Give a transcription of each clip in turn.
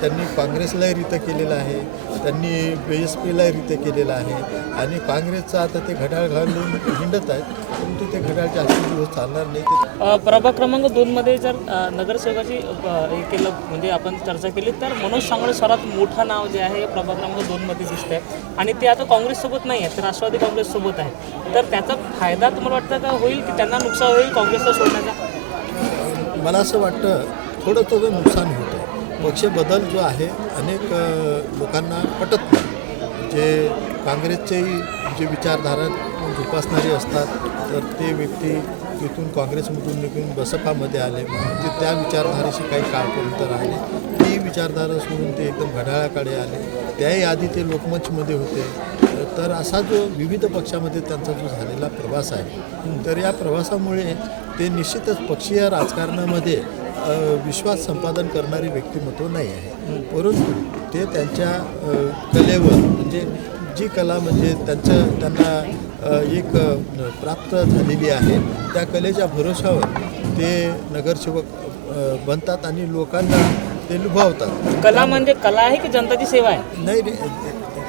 त्यांनी काँग्रेसलाही रित केलेलं आहे त्यांनी बी एस पीलाही रित केलेलं आहे आणि काँग्रेसचं आता ते घड्याळ घालून हिंडत आहेत परंतु ते घड्याळ जास्त दिवस चालणार नाही. प्रभाग क्रमांक दोनमध्ये जर नगरसेवकाची हे केलं म्हणजे आपण चर्चा केली तर मनोज सांगळे सर्वात मोठं नाव जे आहे प्रभाग क्रमांक दोनमध्ये दिसतं आहे आणि ते आता काँग्रेससोबत नाही आहे तर राष्ट्रवादी काँग्रेससोबत आहे तर त्याचा फायदा तुम्हाला वाटतं का होईल की त्यांना नुकसान होईल काँग्रेसला सोडण्याचा? मला असं वाटतं थोडं थोडं नुकसान होतं. पक्ष बदल जो आहे अनेक लोकांना पटत नाही. जे काँग्रेसचेही जे विचारधारा जोपासणारे असतात तर ते व्यक्ती तिथून काँग्रेसमधून निघून बसपामध्ये आले. ते त्या विचारधारेशी काही काळपर्यंत राहिले ती विचारधारा सोडून ते एकदम घड्याळाकडे आले. त्याही आधी ते लोकमंचमध्ये होते. तर असा जो विविध पक्षामध्ये त्यांचा जो झालेला प्रवास आहे तर या प्रवासामुळे ते निश्चितच पक्षीय राजकारणामध्ये विश्वास संपादन करणारी व्यक्तिमत्व नाही आहे. परंतु ते त्यांच्या कलेवर म्हणजे जी कला म्हणजे त्यांचं त्यांना एक प्राप्त झालेली आहे त्या कलेच्या भरोशावर ते नगरसेवक बनतात आणि लोकांना ते लुभावतात. कला म्हणजे कला आहे की जनताची सेवा आहे? नाही नाही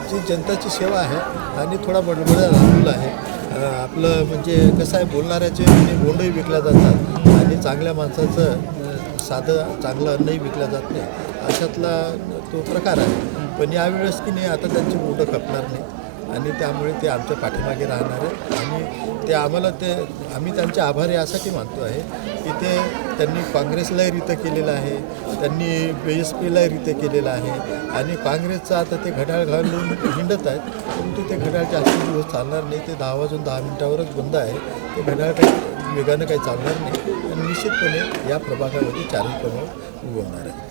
जी जनताची सेवा आहे आणि थोडा बडबडा लागलेला आहे. अ, आपलं म्हणजे कसं आहे बोलणाऱ्याचे म्हणजे बोंडही विकल्या जातात आणि चांगल्या माणसाचं अ, साधं चांगलं अन्नही विकलं जात नाही. अशातला तो प्रकार आहे. पण यावेळेस की नाही आता त्यांची बोटं खपणार नाही. आणि त्यामुळे ते आमच्या पाठीमागे राहणार आहे आणि ते आम्हाला ते आम्ही त्यांचे आभारी यासाठी मानतो आहे की ते त्यांनी काँग्रेसलाही रितं केलेलं आहे त्यांनी बी एस पीलाही रितं केलेलं आहे. आणि काँग्रेसचं आता ते घड्याळ घालून हिंडत आहेत परंतु ते घड्याळ जास्त दिवस चालणार नाही. ते दहा वाजून दहा मिनटावरच बंद आहे. ते घड्याळ काही वेगानं काही चालणार नाही. आणि निश्चितपणे या प्रभागामध्ये चारही प्रभाग उगवणार आहे